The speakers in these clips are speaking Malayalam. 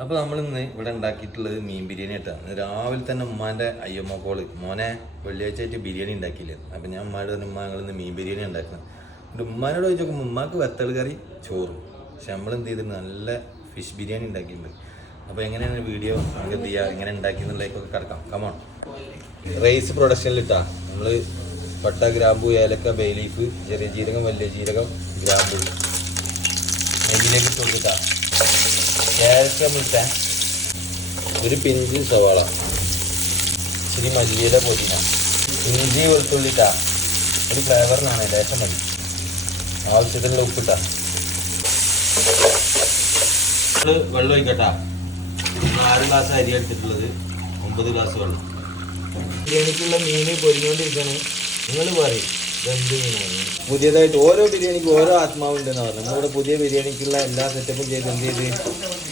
അപ്പോൾ നമ്മളിന്ന് ഇവിടെ ഉണ്ടാക്കിയിട്ടുള്ളത് മീൻ ബിരിയാണി ആയിട്ടാണ്. രാവിലെ തന്നെ ഉമ്മാൻ്റെ അയ്യമ്മ കോള് മോനെ വെള്ളിയാഴ്ച ആയിട്ട് ബിരിയാണി ഉണ്ടാക്കിയില്ലേ. അപ്പം ഞാൻ ഉമ്മാനോട് തന്നെ ഉമ്മ ഞങ്ങളിന്ന് മീൻ ബിരിയാണി ഉണ്ടാക്കണം. എന്നിട്ട് ഉമ്മാനോട് ചോദിച്ചു നോക്കുമ്പോൾ ഉമ്മാക്ക് വെത്തൽ കറി ചോറും. പക്ഷെ നമ്മളെന്ത് ചെയ്തിട്ട് നല്ല ഫിഷ് ബിരിയാണി ഉണ്ടാക്കിയിട്ടുണ്ട്. അപ്പോൾ എങ്ങനെയാണ് വീഡിയോ നമുക്ക് എന്ത് ചെയ്യുക, എങ്ങനെ ഉണ്ടാക്കി എന്നുള്ളതൊക്കെ കിടക്കാം. കമോൺ. റൈസ് പ്രൊഡക്ഷനിലിട്ടാ നമ്മൾ പട്ട, ഗ്രാമ്പു, ഏലക്ക, ബേ ലീഫ്, ചെറിയ ജീരകം, വലിയ ജീരകം, ഗ്രാമ്പു നെയ്യിലേക്ക് കൊടുത്തിട്ടാ ക്യാരറ്റ് നമ്മളിട്ട ഒരു പിഞ്ച് സവാള, ഇച്ചിരി മല്ലിയില, പൊതിന, ഇഞ്ചി, വെളുത്തുള്ളിട്ടാ ഒരു ഫ്ലേവറിനാണ് ലേശം മതി. ആവശ്യത്തിനുള്ള ഉപ്പിട്ടാ വെള്ളം ഒഴിക്കട്ടാ. 6 ഗ്ലാസ് അരി എടുത്തിട്ടുള്ളത്, 9 ഗ്ലാസ് വെള്ളം. ബിരിയാണിക്കുള്ള മീൻ പൊരിഞ്ഞുകൊണ്ടിരിക്കുകയാണ്. നിങ്ങൾ പറയും ഇതെന്ത് മീനാണ്? പുതിയതായിട്ട് ഓരോ ബിരിയാണിക്കും ഓരോ ആത്മാവുണ്ടെന്ന് പറഞ്ഞു. നമ്മളിവിടെ പുതിയ ബിരിയാണിക്കുള്ള എല്ലാ സെറ്റപ്പും ചെയ്ത് എന്ത് ചെയ്ത്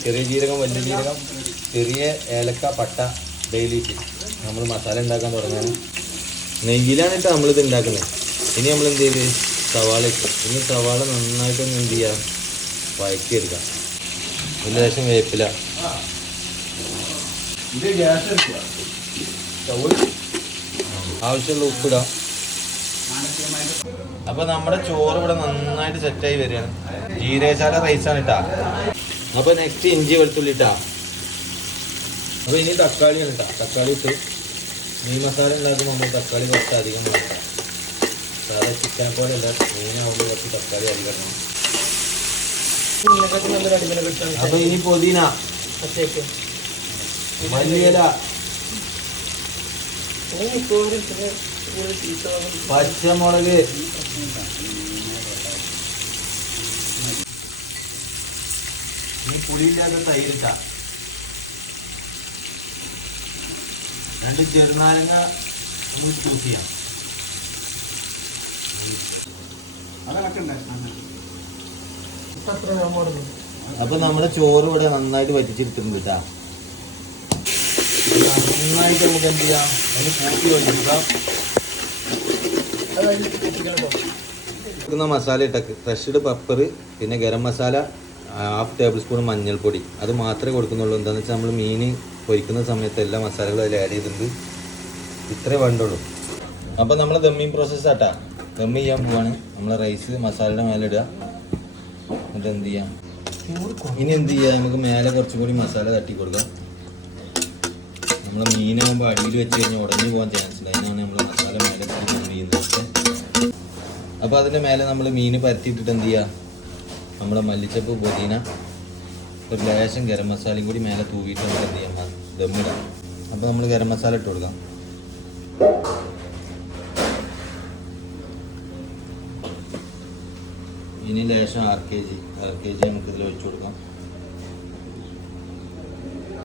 ചെറിയ ജീരകം, വലിയ ജീരകം, ചെറിയ ഏലക്ക, പട്ട, ബേ ലീഫ് നമ്മൾ മസാല ഉണ്ടാക്കാൻ തുടങ്ങാണ്. നെയ്യിലാണ് കേട്ടോ നമ്മളിത് ഉണ്ടാക്കുന്നത്. ഇനി നമ്മൾ എന്ത് ചെയ്ത് സവാള ഇട്ടു. ഇനി സവാള നന്നായിട്ടൊന്ന് എന്ത് ചെയ്യാം, വഴറ്റിയെടുക്കാം. ഒരു ലേശം വേപ്പില, ആവശ്യമുള്ള ഉപ്പിടാം. അപ്പൊ നമ്മുടെ ചോറ് ഇവിടെ നന്നായിട്ട് സെറ്റായി വരികയാണ്. ജീരകശാല റൈസാണ് ഇട്ടാ. അപ്പൊ നെക്സ്റ്റ് ഇഞ്ചി, വെളുത്തുള്ളി ഇട്ടാ. അപ്പൊ ഇനി തക്കാളിയാണ് ഇട്ടാ. തക്കാളി ഇട്ട് മീൻ മസാല ഉണ്ടാക്കുമ്പോൾ നമ്മൾ തക്കാളി കുറച്ച് അധികം വേണം. സാധാ ചിക്കനെ പോലെ അല്ല, മീനാവുമ്പോൾ കുറച്ച് തക്കാളി അധികം വേണം. അപ്പൊ ഇനി പൊതിന, മല്ലിയില, പച്ചമുളക്, ഇനി പുളിയില്ലാത്ത തൈരിട്ട, 2 ചെറുനാരങ്ങ നമുക്ക് ചൂസ് ചെയ്യാം. അപ്പൊ നമ്മുടെ ചോറ് ഇവിടെ നന്നായിട്ട് വറ്റിച്ചെടുത്തിട്ടുണ്ട് കേട്ടാ. നന്നായിട്ട് നമുക്ക് എന്ത് ചെയ്യാം, അതിന് കൂട്ടി വെച്ചെടുക്കാം. മസാല ഇട്ടക്ക് ഫ്രഷ്ഡ് പെപ്പർ, പിന്നെ ഗരം മസാല, 1/2 ടേബിൾ സ്പൂൺ മഞ്ഞൾപ്പൊടി. അത് മാത്രമേ കൊടുക്കുന്നുള്ളൂ. എന്താണെന്ന് വെച്ചാൽ നമ്മൾ മീൻ പൊരിക്കുന്ന സമയത്ത് എല്ലാ മസാലകളും അതിൽ ആഡ് ചെയ്തിട്ടുണ്ട്. ഇത്രേ വേണ്ടുള്ളൂ. അപ്പം നമ്മൾ ദമ്മിങ് പ്രോസസ്സ് ആട്ടാ. ദം ചെയ്യാൻ പോവാണ്. നമ്മൾ റൈസ് മസാലയുടെ മേലെ ഇടുക. എന്നിട്ട് എന്ത് ചെയ്യാം, ഇനി എന്ത് ചെയ്യാം, നമുക്ക് മേലെ കുറച്ചും കൂടി മസാല തട്ടി കൊടുക്കാം. നമ്മൾ മീനാകുമ്പോൾ അടിയിൽ വെച്ച് കഴിഞ്ഞാൽ ഉടഞ്ഞു പോകാൻ ചാൻസ് ഇല്ല. അതിനാണ് നമ്മൾ മസാല മേലെ ദം ചെയ്യുന്നത്. അപ്പോൾ അതിൻ്റെ മേലെ നമ്മൾ മീൻ പരത്തിയിട്ടിട്ട് എന്ത് ചെയ്യുക, നമ്മുടെ മല്ലിച്ചപ്പ്, പുതിന, ഒരു ലേശം ഗരം മസാലയും കൂടി മേലെ തൂവിയിട്ട് നമുക്ക് എന്ത് ചെയ്യാം, ദമ്മിടാം. അപ്പോൾ നമ്മൾ ഗരം മസാല ഇട്ട് കൊടുക്കാം. ഇനി ലേശം 1/2 kg നമുക്കിതിൽ ഒഴിച്ചു കൊടുക്കാം.